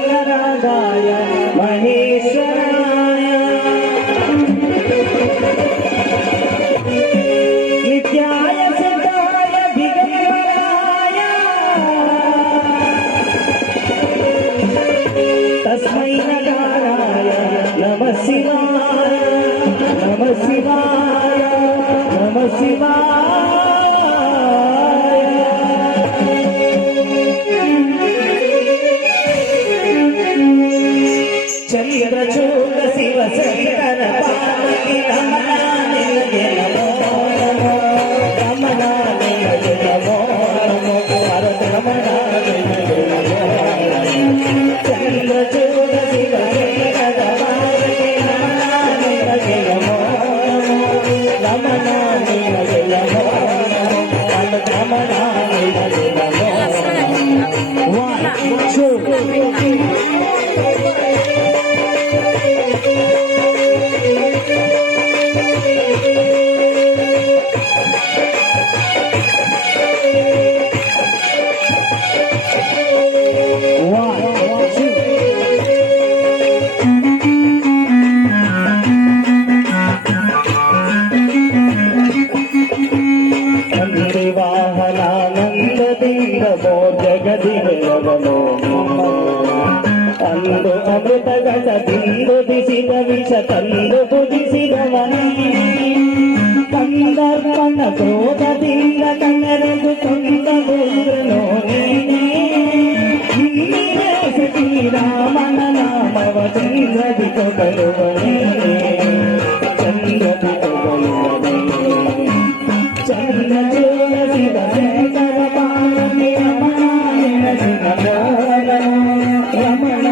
गौररागाय महेश्वराय नित्याय सिद्धाय दिगंबराय तस्मै नगाराय नमः शिवाय नमः शिवाय नमः शिवाय चंद्रचूड शिव शंकर पार्वती रमणा निलय नमो नमो रमणा निलय नमो नमो भारत रमणा निलय नमो चंद्रचूड शिव शंकर पार्वती रमणा निलय नमो नमो रमणा निलय नमो नमो भारत रमणा निलय नमो नमो 1 ಜಗದಿರವನು ಅಂದು ಅಮೃತ ಗಜ ತಿಂದು ಬಿಸಿದ ವಿಷ ತಂದು ಕುದಿಸಿದವನೇ ಕಂದರ್ಪಣ ಕ್ರೋಧದಿಂದ ಕಣ್ಣರೆದು ಕೊಂದ ಗೋತ್ರನೋ ನೀನೇ ಶ್ರೀರಾಮನ ನಾಮವ ಚಂದ್ರದಿ ಕೊಗಲುವನೇ ಚಂದ್ರದಿ ಕೊಗಲುವನೇ ಚಂದ್ರಚೂಡ ಶಿವ ಶಂಕರ ಪಾರ್ವತಿ ರಮಣ ರಮಣ